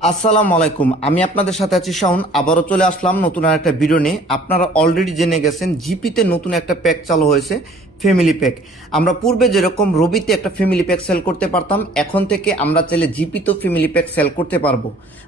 আসসালামু আলাইকুম, আমি আপনাদের সাথে আছি শাওন। আবারও চলে আসলাম নতুন আর একটা ভিডিও নিয়ে। আপনারা অলরেডি জেনে গেছেন, জিপিতে নতুন একটা প্যাক চালু হয়েছে ফ্যামিলি প্যাক আমরা পূর্বে যেরকম রবিতে একটা ফ্যামিলি প্যাক সেল করতে পারতাম, এখন থেকে আমরা চাইলে জিপিতেও ফ্যামিলি প্যাক সেল করতে পারব।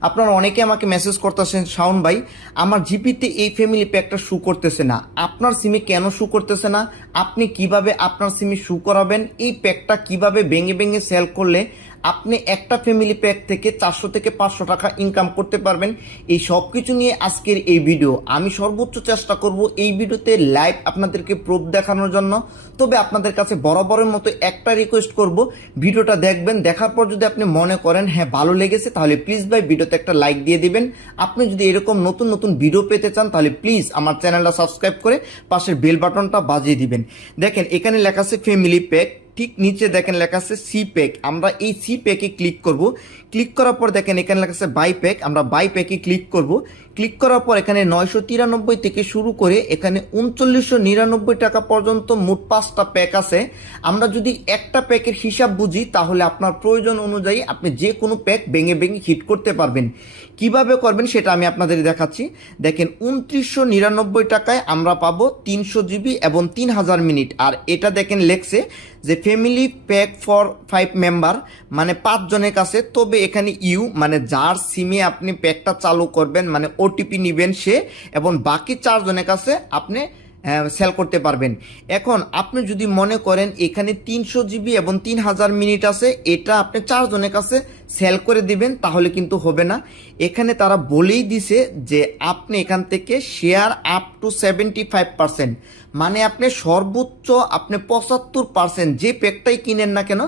আপনারা অনেকে আমাকে মেসেজ করতেছেন, শাওন ভাই, আমার জিপিতে এই ফ্যামিলি প্যাকটা শু করতেছে না। আপনার সিমে কেন শু করতেছে না? আপনি কীভাবে আপনার সিমে শু করাবেন? এই প্যাকটা কীভাবে ভেঙে ভেঙে সেল করলে আপনি একটা ফ্যামিলি প্যাক থেকে চারশো থেকে পাঁচশো টাকা ইনকাম করতে পারবেন। এই সব কিছু নিয়ে আজকের এই ভিডিও আমি সর্বোচ্চ চেষ্টা করব এই ভিডিওতে লাইভ আপনাদেরকে প্রুফ দেখানোর জন্য। তবে আপনাদের কাছে বরাবরের মতো একটা রিকোয়েস্ট করব। ভিডিওটা দেখবেন, দেখার পর যদি আপনি মনে করেন হ্যাঁ ভালো লেগেছে, তাহলে প্লিজ ভাই ভিডিওতে একটা লাইক দিয়ে দিবেন। আপনি যদি এরকম নতুন নতুন ভিডিও পেতে চান, তাহলে প্লিজ আমার চ্যানেলটা সাবস্ক্রাইব করে পাশের বেল বাটনটা বাজিয়ে দিবেন। দেখেন, এখানে লেখা আছে ফ্যামিলি প্যাক ঠিক নিচে দেখেন লেখা আছে সি প্যাক আমরা এই সি প্যাকে ক্লিক করব। ক্লিক করার পর দেখেন এখানে লেখা আছে বাই প্যাক আমরা বাই প্যাকে ক্লিক করব। ক্লিক করার পর এখানে নয়শো তিরানব্বই থেকে শুরু করে এখানে উনচল্লিশশো নিরানব্বই টাকা পর্যন্ত মোট পাঁচটা প্যাক আছে। আমরা যদি একটা প্যাকের হিসাব বুঝি, তাহলে আপনার প্রয়োজন অনুযায়ী আপনি যে কোনো প্যাক ভেঙে ভেঙে হিট করতে পারবেন। কীভাবে করবেন সেটা আমি আপনাদের দেখাচ্ছি। দেখেন, উনত্রিশশো নিরানব্বই টাকায় আমরা পাবো তিনশো জিবি এবং তিন হাজার মিনিট। আর এটা দেখেন লেখছে যে family pack for five member মানে পাঁচজনের কাছে। তবে এখানে ইউ মানে যার সিমে আপনি প্যাকটা চালু করবেন মানে ওটিপি নেবেন সে এবং বাকি চারজনের কাছে আপনি সেল করতে পারবেন। এখন আপনি যদি মনে করেন এখানে তিনশো জিবি এবং তিন হাজার মিনিট আছে, এটা আপনি চারজনের কাছে সেল করে দিবেন, তাহলে কিন্তু হবে না। এখানে তারা বলেই দিছে যে আপনি এখান থেকে share up to seventy five percent মানে আপনি সর্বোচ্চ আপনি পঁচাত্তর পার্সেন্ট যে প্যাকটাই কিনেন না কেন,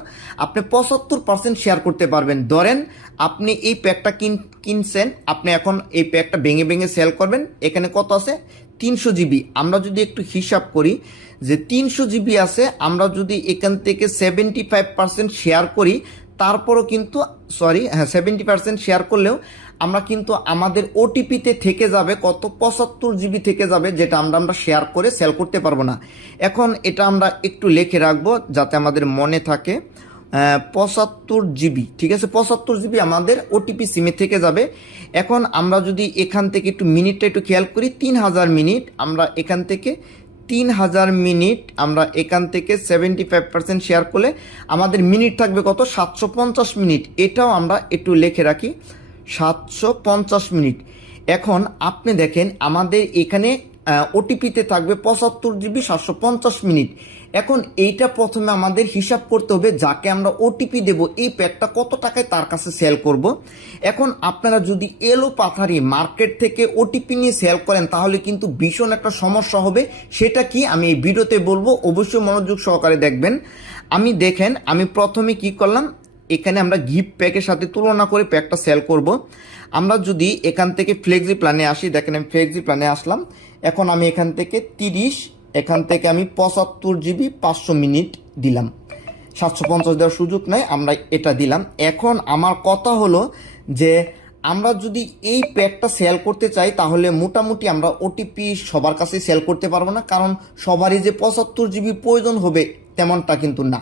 আপনি পঁচাত্তর পার্সেন্ট শেয়ার করতে পারবেন। ধরেন আপনি এই প্যাকটা কিন, কিনছেন, আপনি এখন এই প্যাকটা ভেঙে ভেঙে সেল করবেন। এখানে কত আছে? তিনশো জিবি। আমরা যদি একটু হিসাব করি যে তিনশো জিবি আছে, আমরা যদি এখান থেকে সেভেন্টি ফাইভ পার্সেন্ট শেয়ার করি, তারপরও কিন্তু সরি হ্যাঁ সেভেন্টি পার্সেন্ট শেয়ার করলেও আমরা কিন্তু আমাদের ওটিপিতে থেকে যাবে কত? পঁচাত্তর জিবি থেকে যাবে, যেটা আমরা আমরা শেয়ার করে সেল করতে পারব না। এখন এটা আমরা একটু লেখে রাখব যাতে আমাদের মনে থাকে। পঁচাত্তর জিবি, ঠিক আছে? পঁচাত্তর জিবি আমাদের ওটিপি সিমে থেকে যাবে। এখন আমরা যদি এখান থেকে একটু মিনিটটা একটু খেয়াল করি, তিন হাজার মিনিট আমরা এখান থেকে তিন হাজার মিনিট আমরা এখান থেকে সেভেন্টি ফাইভ পার্সেন্ট শেয়ার করলে আমাদের মিনিট থাকবে কত? সাতশো পঞ্চাশ মিনিট এটাও আমরা একটু লেখে রাখি, সাতশো পঞ্চাশ মিনিট এখন আপনি দেখেন, আমাদের এখানে ওটিপিতে থাকবে পঁচাত্তর জিবি, সাতশো পঞ্চাশ মিনিট এখন এইটা প্রথমে আমাদের হিসাব করতে হবে, যাকে আমরা ওটিপি দেব, এই প্যাকটা কত টাকায় তার কাছে সেল করব। এখন আপনারা যদি এলো পাথারি মার্কেট থেকে ওটিপি নিয়ে সেল করেন, তাহলে কিন্তু ভীষণ একটা সমস্যা হবে। সেটা কি আমি এই ভিডিওতে বলব, অবশ্যই মনোযোগ সহকারে দেখবেন। আমি দেখেন, আমি প্রথমে কি করলাম, এখানে আমরা গিফট প্যাকের সাথে তুলনা করে প্যাকটা সেল করব। আমরা যদি এখান থেকে ফ্লেক্সি প্ল্যানে আসি, দেখেন আমি ফ্লেক্সি প্ল্যানে আসলাম। এখন আমি এখান থেকে তিরিশ এখান থেকে আমি পঁচাত্তর জিবি পাঁচশো মিনিট দিলাম। সাতশো পঞ্চাশ দেওয়ার সুযোগ নেই, আমরা এটা দিলাম। এখন আমার কথা হলো যে, আমরা যদি এই প্যাকটা সেল করতে চাই, তাহলে মোটামুটি আমরা ওটিপি সবার কাছে সেল করতে পারব না, কারণ সবারই যে পঁচাত্তর জিবি প্রয়োজন হবে তেমনটা কিন্তু না।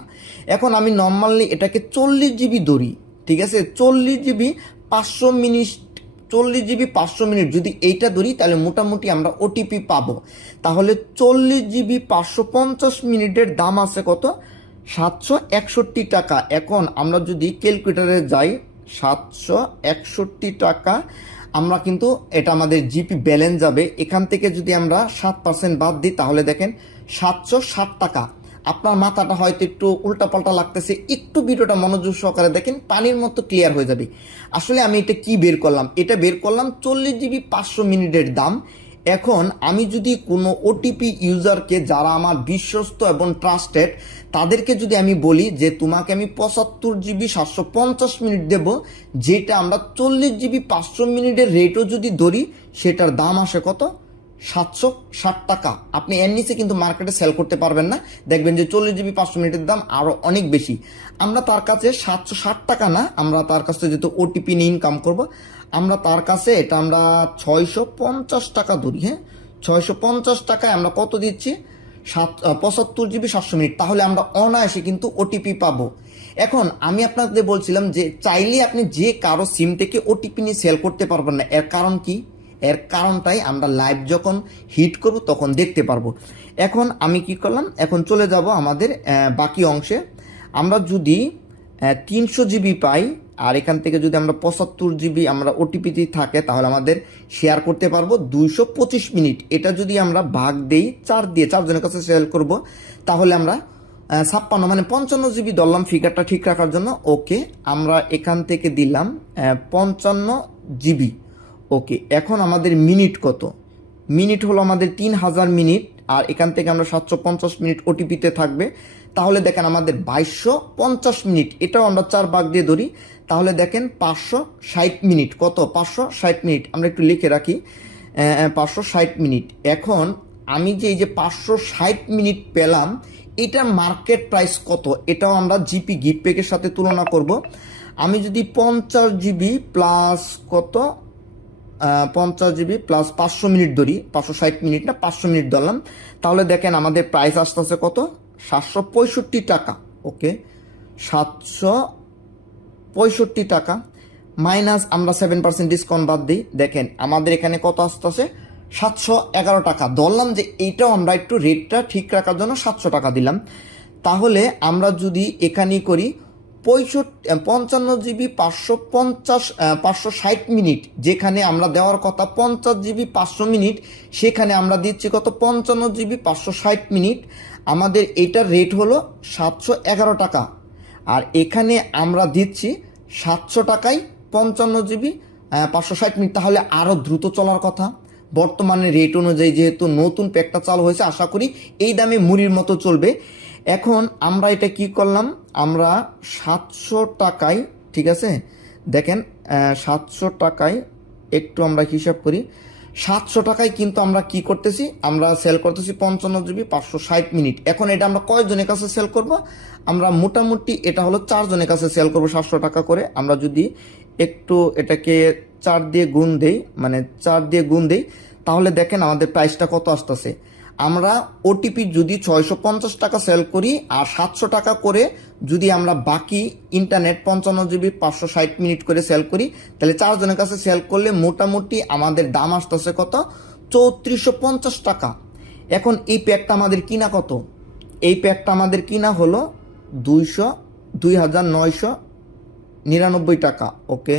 এখন আমি নর্মালি এটাকে চল্লিশ জিবি ধরি, ঠিক আছে? চল্লিশ জিবি পাঁচশো মিনিট চল্লিশ জিবি পাঁচশো মিনিট যদি এইটা ধরি, তাহলে মোটামুটি আমরা ওটিপি পাবো। তাহলে চল্লিশ জিবি পাঁচশো পঞ্চাশ মিনিটের দাম আছে কত? সাতশো একষট্টি টাকা। এখন আমরা যদি ক্যালকুলেটারে যাই, সাতশো একষট্টি টাকা, আমরা কিন্তু এটা আমাদের জিপি ব্যালেন্স যাবে। এখান থেকে যদি আমরা সাত পার্সেন্ট বাদ দিই, তাহলে দেখেন সাতশো ষাট টাকা। আপনার মাথাটা হয়তো একটু উল্টাপাল্টা লাগতেছে, একটু ভিডিওটা মনোযোগ সহকারে দেখেন, পানির মতো ক্লিয়ার হয়ে যাবে। আসলে আমি এটা কি বের করলাম? এটা বের করলাম চল্লিশ জিবি পাঁচশো মিনিটের দাম। এখন আমি যদি কোনো ওটিপি ইউজারকে যারা আমার বিশ্বস্ত এবং ট্রাস্টেড তাদেরকে যদি আমি বলি যে তোমাকে আমি পঁচাত্তর জিবি সাতশো পঞ্চাশ মিনিট দেব, যেটা আমরা চল্লিশ জিবি পাঁচশো মিনিটের রেটও যদি ধরি, সেটার দাম আসে কত? সাতশো ষাট টাকা। আপনি এর নিচে কিন্তু মার্কেটে সেল করতে পারবেন না। দেখবেন যে চল্লিশ জিবি পাঁচশো মিনিটের দাম আরও অনেক বেশি। আমরা তার কাছে সাতশো ষাট টাকা না, আমরা তার কাছে যেহেতু ওটিপি নিয়ে ইনকাম করব, আমরা তার কাছে এটা আমরা ছয়শো পঞ্চাশ টাকা ধরি হ্যাঁ? ছয়শো পঞ্চাশ টাকায় আমরা কত দিচ্ছি? সাত পঁচাত্তর জিবি সাতশো মিনিট। তাহলে আমরা অনায়াসে কিন্তু ওটিপি পাবো। এখন আমি আপনাদের বলছিলাম যে চাইলে আপনি যে কারও সিম থেকে ওটিপি নিয়ে সেল করতে পারবেন না। এর কারণ কি? এর কারণটাই আমরা লাইভ যখন হিট করব, তখন দেখতে পারব। এখন আমি কি করলাম? এখন চলে যাব আমাদের বাকি অংশে। আমরা যদি তিনশো জিবি পাই, আর এখান থেকে যদি আমরা পঁচাত্তর জিবি আমরা ওটিপিতে থাকে, তাহলে আমাদের শেয়ার করতে পারব দুইশো পঁচিশ মিনিট। এটা যদি আমরা ভাগ দেই, চার দিয়ে, চারজনের কাছে শেয়ার করব, তাহলে আমরা ছাপ্পান্ন মানে পঞ্চান্ন জিবি ধরলাম ফিগারটা ঠিক রাখার জন্য। ওকে আমরা এখান থেকে দিলাম পঞ্চান্ন জিবি ওকে এখন আমাদের মিনিট কত? মিনিট হলো আমাদের তিন হাজার মিনিট আর এখান থেকে আমরা সাতশো পঞ্চাশ মিনিট ওটিপিতে থাকবে। তাহলে দেখেন আমাদের বাইশশো পঞ্চাশ মিনিট এটাও আমরা চার ভাগ দিয়ে ধরি। তাহলে দেখেন পাঁচশো ষাট মিনিট কত? পাঁচশো ষাট মিনিট আমরা একটু লিখে রাখি। পাঁচশো ষাট মিনিট এখন আমি যে এই যে পাঁচশো ষাট মিনিট পেলাম, এটার মার্কেট প্রাইস কত? এটাও আমরা জিপি গিফট প্যাকের সাথে তুলনা করব। আমি যদি পঞ্চাশ জিবি প্লাস কত? পঞ্চাশ জিবি প্লাস পাঁচশো মিনিট ধরি, পাঁচশো ষাট মিনিট না, পাঁচশো মিনিট ধরলাম। তাহলে দেখেন আমাদের প্রাইস আসতেছে কত? সাতশো পঁয়ষট্টি টাকা ওকে সাতশো পঁয়ষট্টি টাকা। মাইনাস আমরা সেভেন পার্সেন্ট ডিসকাউন্ট বাদ দিই। দেখেন, আমাদের এখানে কত আসতেছে? সাতশো এগারো টাকা। ধরলাম যে এইটাও আমরা একটু রেটটা ঠিক রাখার জন্য সাতশো টাকা দিলাম। তাহলে আমরা যদি এখানেই করি পঁয়ষট্টি পঞ্চান্ন জিবি পাঁচশো পঞ্চাশ পাঁচশো ষাট মিনিট, যেখানে আমরা দেওয়ার কথা পঞ্চাশ জিবি পাঁচশো মিনিট, সেখানে আমরা দিচ্ছি কত? পঞ্চান্ন জিবি পাঁচশো ষাট মিনিট। আমাদের এটার রেট হলো সাতশো এগারো টাকা। আর এখানে আমরা দিচ্ছি সাতশো টাকায় পঞ্চান্ন জিবি পাঁচশো ষাট মিনিট। তাহলে আরও দ্রুত চলার কথা। বর্তমানে রেট অনুযায়ী যেহেতু নতুন প্যাকটা চালু হয়েছে, আশা করি এই দামে মুড়ির মতো চলবে। এখন আমরা এটা কি করলাম? আমরা সাতশো টাকায়, ঠিক আছে? দেখেন সাতশো টাকায় একটু আমরা হিসাব করি। সাতশো টাকায় কিন্তু আমরা কি করতেছি? আমরা সেল করতেছি পঞ্চান্ন জিবি পাঁচশো ষাট মিনিট। এখন এটা আমরা কয়জনের কাছে সেল করব? আমরা মোটামুটি এটা হলো চারজনের কাছে সেল করব সাতশো টাকা করে। আমরা যদি একটু এটাকে চার দিয়ে গুণ দেই মানে চার দিয়ে গুণ দেই, তাহলে দেখেন আমাদের প্রাইসটা কত আসতেছে। আমরা ওটিপি যদি ছয়শো পঞ্চাশ টাকা সেল করি আর সাতশো টাকা করে যদি আমরা বাকি ইন্টারনেট পঞ্চান্ন জিবি পাঁচশো ষাট মিনিট করে সেল করি, তাহলে চারজনের কাছে সেল করলে মোটামুটি আমাদের দাম আসতেছে কত? চৌত্রিশশো পঞ্চাশ টাকা। এখন এই প্যাকটা আমাদের কিনা কত? এই প্যাকটা আমাদের কিনা হলো দুইশো, দুই হাজার নয়শো নিরানব্বই টাকা। ওকে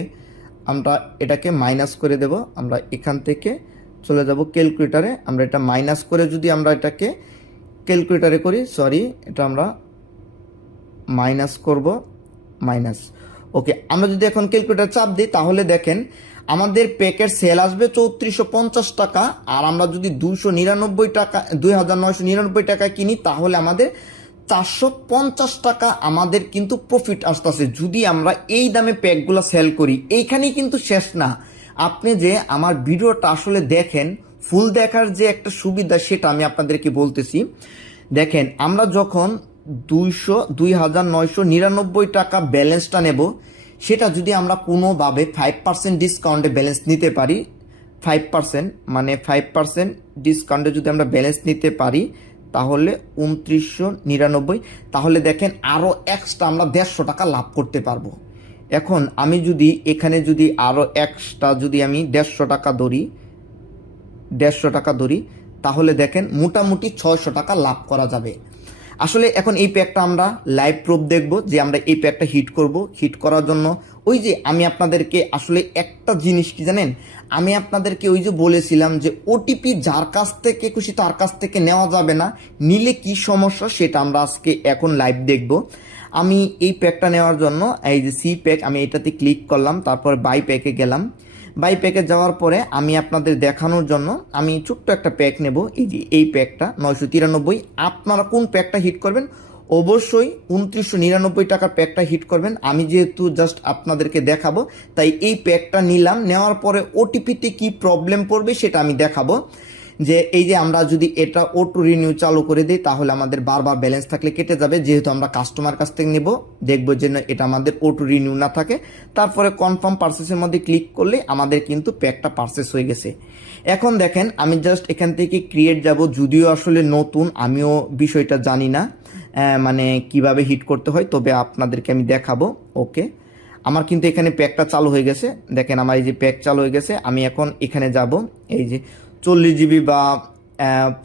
আমরা এটাকে মাইনাস করে দেব। আমরা এখান থেকে চলে যাব ক্যালকুলেটারে। আমরা এটা মাইনাস করে যদি আমরা এটাকে ক্যালকুলেটারে করি সরি এটা আমরা মাইনাস করব মাইনাস ওকে আমরা যদি এখন ক্যালকুলেটার চাপ দিই, তাহলে দেখেন আমাদের প্যাকের সেল আসবে চৌত্রিশশো পঞ্চাশ টাকা, আর আমরা যদি দুশো নিরানব্বই টাকা, দুই হাজার নয়শো নিরানব্বই টাকা কিনি, তাহলে আমাদের চারশো পঞ্চাশ টাকা আমাদের কিন্তু প্রফিট আসতেছে। যদি আমরা এই দামে প্যাকগুলো সেল করি, এইখানেই কিন্তু শেষ না। আপনি যে আমার ভিডিওটা আসলে দেখেন, ফুল দেখার যে একটা সুবিধা সেটা আমি আপনাদেরকে বলতেছি। দেখেন, আমরা যখন দুইশো, দুই হাজার নয়শো নিরানব্বই টাকা ব্যালেন্সটা নেব, সেটা যদি আমরা কোনোভাবে ফাইভ পার্সেন্ট ডিসকাউন্টে ব্যালেন্স নিতে পারি ফাইভ পার্সেন্ট মানে ফাইভ পার্সেন্ট ডিসকাউন্টে যদি আমরা ব্যালেন্স নিতে পারি, তাহলে উনত্রিশশো নিরানব্বই, তাহলে দেখেন আরও এক্সট্রা আমরা দেড়শো টাকা লাভ করতে পারব। এখন আমি যদি এখানে যদি আরও এক্সট্রা যদি আমি দেড়শো টাকা ধরি, দেড়শো টাকা ধরি, তাহলে দেখেন মোটামুটি ছয়শো টাকা লাভ করা যাবে। আসলে এখন এই প্যাকটা আমরা লাইভ প্রুফ দেখব যে আমরা এই প্যাকটা হিট করব। হিট করার জন্য ওই যে আমি আপনাদেরকে আসলে একটা জিনিস কি জানেন? আমি আপনাদেরকে ওই যে বলেছিলাম যে ওটিপি যার কাছ থেকে খুশি তার কাছ থেকে নেওয়া যাবে না। নিলে কি সমস্যা সেটা আমরা আজকে এখন লাইভ দেখব। আমি এই প্যাকটা নেওয়ার জন্য এই যে সি প্যাক আমি এটাতে ক্লিক করলাম, তারপর বাই প্যাকে গেলাম। বাই প্যাকে যাওয়ার পরে আমি আপনাদের দেখানোর জন্য আমি ছোট্ট একটা প্যাক নেব। এই যে এই প্যাকটা নয়শো তিরানব্বই। আপনারা কোন প্যাকটা হিট করবেন? অবশ্যই উনত্রিশশো নিরানব্বই টাকার প্যাকটা হিট করবেন। আমি যেহেতু জাস্ট আপনাদেরকে দেখাবো, তাই এই প্যাকটা নিলাম। নেওয়ার পরে ওটিপিতে কি প্রবলেম পড়বে সেটা আমি দেখাবো। যে এই যে আমরা যদি এটা অটো রিনিউ চালু করে দিই, তাহলে আমাদের বারবার ব্যালেন্স থাকলে কেটে যাবে। যেহেতু আমরা কাস্টমার কাছ থেকে নেব, দেখব যে এটা আমাদের অটো রিনিউ না থাকে। তারপরে কনফার্ম পার্সেসের মধ্যে ক্লিক করলে আমাদের কিন্তু প্যাকটা পার্সেস হয়ে গেছে। এখন দেখেন, আমি জাস্ট এখান থেকে ক্রিয়েট যাব। যদিও আসলে নতুন, আমিও বিষয়টা জানি না। মানে কীভাবে হিট করতে হয়, তবে আপনাদেরকে আমি দেখাবো ওকে আমার কিন্তু এখানে প্যাকটা চালু হয়ে গেছে। দেখেন, আমার এই যে প্যাক চালু হয়ে গেছে, আমি এখন এখানে যাব। এই যে চল্লিশ জিবি বা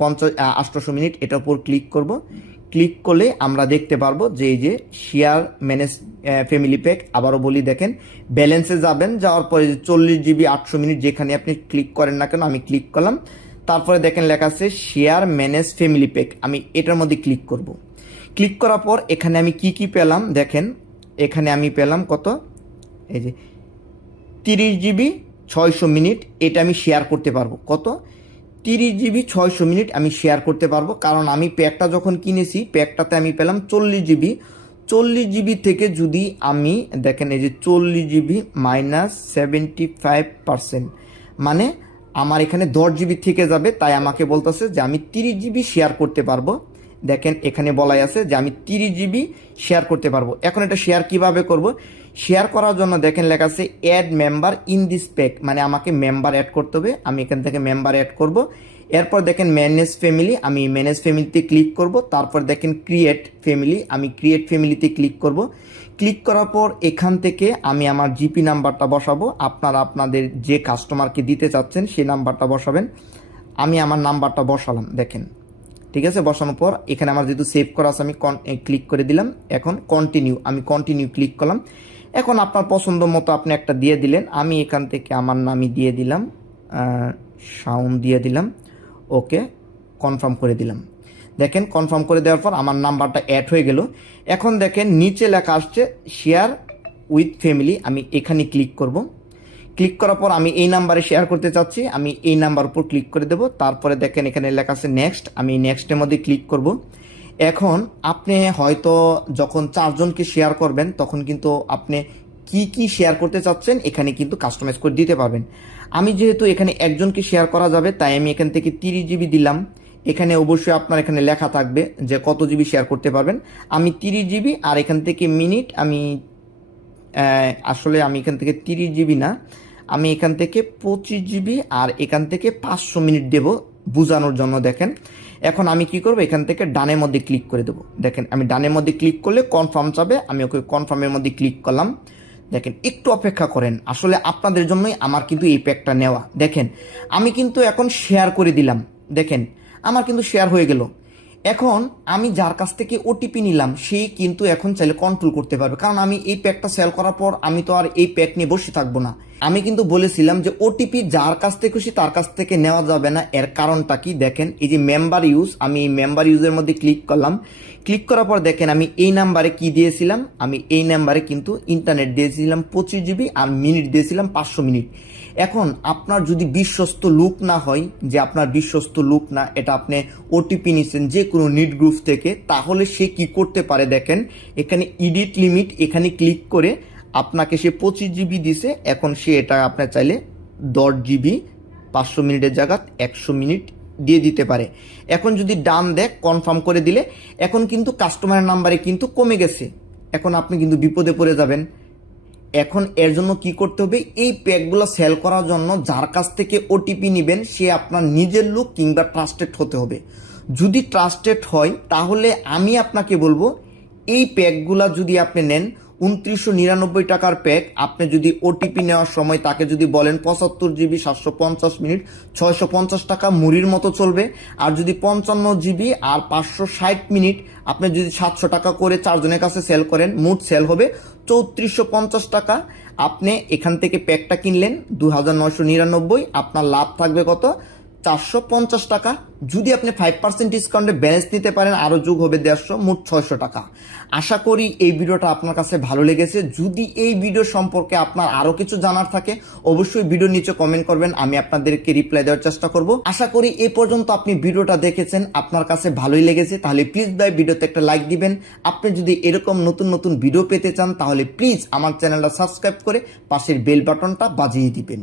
পঞ্চাশ আটশোশো মিনিট, এটার উপর ক্লিক করব। ক্লিক করলে আমরা দেখতে পারব যে এই যে শেয়ার ম্যানেজ ফ্যামিলি প্যাক আবারও বলি, দেখেন ব্যালেন্সে যাবেন, যাওয়ার পরে যে চল্লিশ জিবি আটশো মিনিট যেখানে আপনি ক্লিক করেন না কেন, আমি ক্লিক করলাম। তারপরে দেখেন লেখা আছে শেয়ার ম্যানেজ ফ্যামিলি প্যাক আমি এটার মধ্যে ক্লিক করব। ক্লিক করার পর এখানে আমি কি কি পেলাম? দেখেন, এখানে আমি পেলাম কত? এই যে তিরিশ জিবি ছয়শো মিনিট, এটা আমি শেয়ার করতে পারব। কত? তিরিশ জিবি ছয়শো মিনিট আমি শেয়ার করতে পারব। কারণ আমি প্যাকটা যখন কিনেছি প্যাকটাতে আমি পেলাম চল্লিশ জিবি। চল্লিশ জিবি থেকে যদি আমি, দেখেন এই যে চল্লিশ GB minus seventy five percent মানে আমার এখানে দশ জিবি থেকে যাবে, তাই আমাকে বলতেছে যে আমি তিরিশ জিবি শেয়ার করতে পারব। দেখেন এখানে বলাই আছে যে আমি তিরিশ জিবি শেয়ার করতে পারব। এখন এটা শেয়ার কীভাবে করব? শেয়ার করার জন্য দেখেন লেখা আছে add member in this pack মানে আমাকে মেম্বার অ্যাড করতে হবে। আমি এখান থেকে মেম্বার অ্যাড করব। এরপর দেখেন ম্যানেজ ফ্যামিলি আমি ম্যানেজ ফ্যামিলিতে ক্লিক করব। তারপর দেখেন ক্রিয়েট ফ্যামিলি আমি ক্রিয়েট ফ্যামিলিতে ক্লিক করব। ক্লিক করার পর এখান থেকে আমি আমার জিপি নাম্বারটা বসাবো। আপনারা আপনাদের যে কাস্টমারকে দিতে চাচ্ছেন সেই নাম্বারটা বসাবেন। আমি আমার নাম্বারটা বসালাম, দেখেন। ঠিক আছে? বসানোর পর এখানে আমার যেহেতু সেভ করা আছে, আমি ক্লিক করে দিলাম। এখন কন্টিনিউ আমি কন্টিনিউ ক্লিক করলাম। এখন আপনার পছন্দ মতো আপনি একটা দিয়ে দিলেন। আমি এখান থেকে আমার নামই দিয়ে দিলাম সাউন্ড দিয়ে দিলাম। ওকে কনফার্ম করে দিলাম। দেখেন কনফার্ম করে দেওয়ার পর আমার নাম্বারটা অ্যাড হয়ে গেল। এখন দেখেন, নিচে লেখা আসছে শেয়ার উইথ ফ্যামিলি আমি এখানে ক্লিক করব। ক্লিক করার পর আমি এই নাম্বারে শেয়ার করতে চাচ্ছি, আমি এই নাম্বার উপর ক্লিক করে দেব। তারপরে দেখেন এখানে লেখা আছে নেক্সট আমি নেক্সটের মধ্যে ক্লিক করব। এখন আপনি হয়তো যখন চারজনকে শেয়ার করবেন, তখন কিন্তু আপনি কি কি শেয়ার করতে চাচ্ছেন, এখানে কিন্তু কাস্টমাইজ করে দিতে পারবেন। আমি যেহেতু এখানে একজনকে শেয়ার করা যাবে, তাই আমি এখান থেকে তিরিশ জিবি দিলাম। এখানে অবশ্যই আপনার এখানে লেখা থাকবে যে কত জিবি শেয়ার করতে পারবেন। আমি তিরিশ জিবি আর এখান থেকে মিনিট আমি আসলে আমি এখান থেকে তিরিশ জিবি না আমি এখান থেকে পঁচিশ জিবি আর এখান থেকে পাঁচশো মিনিট দেব বোঝানোর জন্য, দেখেন। এখন আমি কি করব? এখান থেকে ডানের মধ্যে ক্লিক করে দেবো। দেখেন, আমি ডানের মধ্যে ক্লিক করলে কনফার্ম যাবে, আমি ওকে কনফার্মের মধ্যে ক্লিক করলাম। দেখেন, একটু অপেক্ষা করেন। আসলে আপনাদের জন্যই আমার কিন্তু এই প্যাকটা নেওয়া। দেখেন, আমি কিন্তু এখন শেয়ার করে দিলাম। দেখেন, আমার কিন্তু শেয়ার হয়ে গেল। এখন আমি যার কাছ থেকে ওটিপি নিলাম, সে কিন্তু এখন চাইলে কন্ট্রোল করতে পারবে। কারণ আমি এই প্যাকটা সেল করার পর আমি তো আর এই প্যাক নিয়ে বসে থাকব না। আমি কিন্তু বলেছিলাম যে ওটিপি যার কাছ থেকে খুশি তার কাছ থেকে নেওয়া যাবে না। এর কারণটা কি? দেখেন, এই যে মেম্বার ইউজ আমি মেম্বার ইউজের মধ্যে ক্লিক করলাম। ক্লিক করার পর দেখেন, আমি এই নাম্বারে কি দিয়েছিলাম? আমি এই নাম্বারে কিন্তু ইন্টারনেট দিয়েছিলাম পঁচিশ জিবি আর মিনিট দিয়েছিলাম পাঁচশো মিনিট এখন, আপনার যদি বিশ্বস্ত লুক না হয়, যে আপনার বিশ্বস্ত লুক না, এটা আপনি ওটিপি নিচ্ছেন যে কোনো নিট গ্রুপ থেকে, তাহলে সে কি করতে পারে দেখেন, এখানে ইডিট লিমিট এখানে ক্লিক করে আপনাকে সে পঁচিশ জিবি দিছে, এখন সে এটা আপনার চাইলে দশ জিবি পাঁচশো মিনিটের জায়গা, একশো মিনিট দিয়ে দিতে পারে। এখন যদি ডান দেখ কনফার্ম করে দিলে, এখন কিন্তু কাস্টমারের নাম্বারে কিন্তু কমে গেছে। এখন আপনি কিন্তু বিপদে পড়ে যাবেন। এখন এর জন্য কি করতে হবে? এই প্যাকগুলো সেল করার জন্য যার কাছ থেকে ওটিপি নেবেন, সে আপনার নিজের লোক কিংবা ট্রাস্টেড হতে হবে। যদি ট্রাস্টেড হয়, তাহলে আমি আপনাকে বলব, এই প্যাকগুলা যদি আপনি নেন উনত্রিশশো নিরানব্বই টাকার প্যাক আপনি যদি ওটিপি নেওয়ার সময় তাকে যদি বলেন পঁচাত্তর জিবি, সাতশো পঞ্চাশ মিনিট, ছয়শো পঞ্চাশ টাকা মুড়ির মতো চলবে। আর যদি পঞ্চান্ন জিবি আর পাঁচশো ষাট মিনিট, আপনি যদি সাতশো টাকা করে চারজনের কাছে সেল করেন, মোট সেল হবে চৌত্রিশশো পঞ্চাশ টাকা। আপনি এখান থেকে প্যাকটা কিনলেন দু হাজার নয়শো নিরানব্বই, আপনার লাভ থাকবে কত? চারশো পঞ্চাশ টাকা। যদি আপনি ফাইভ পার্সেন্ট ডিসকাউন্টে ব্যালেন্স নিতে পারেন আরও যোগ হবে দেড়শো, মোট ছয়শো টাকা। আশা করি এই ভিডিওটা আপনার কাছে ভালো লেগেছে। যদি এই ভিডিও সম্পর্কে আপনার আরও কিছু জানার থাকে, অবশ্যই ভিডিও নিচে কমেন্ট করবেন, আমি আপনাদেরকে রিপ্লাই দেওয়ার চেষ্টা করব। আশা করি এ পর্যন্ত আপনি ভিডিওটা দেখেছেন, আপনার কাছে ভালোই লেগেছে, তাহলে প্লিজ ভাই, ভিডিওতে একটা লাইক দিবেন। আপনি যদি এরকম নতুন নতুন ভিডিও পেতে চান, তাহলে প্লিজ আমার চ্যানেলটা সাবস্ক্রাইব করে পাশের বেল বাটনটা বাজিয়ে দিবেন।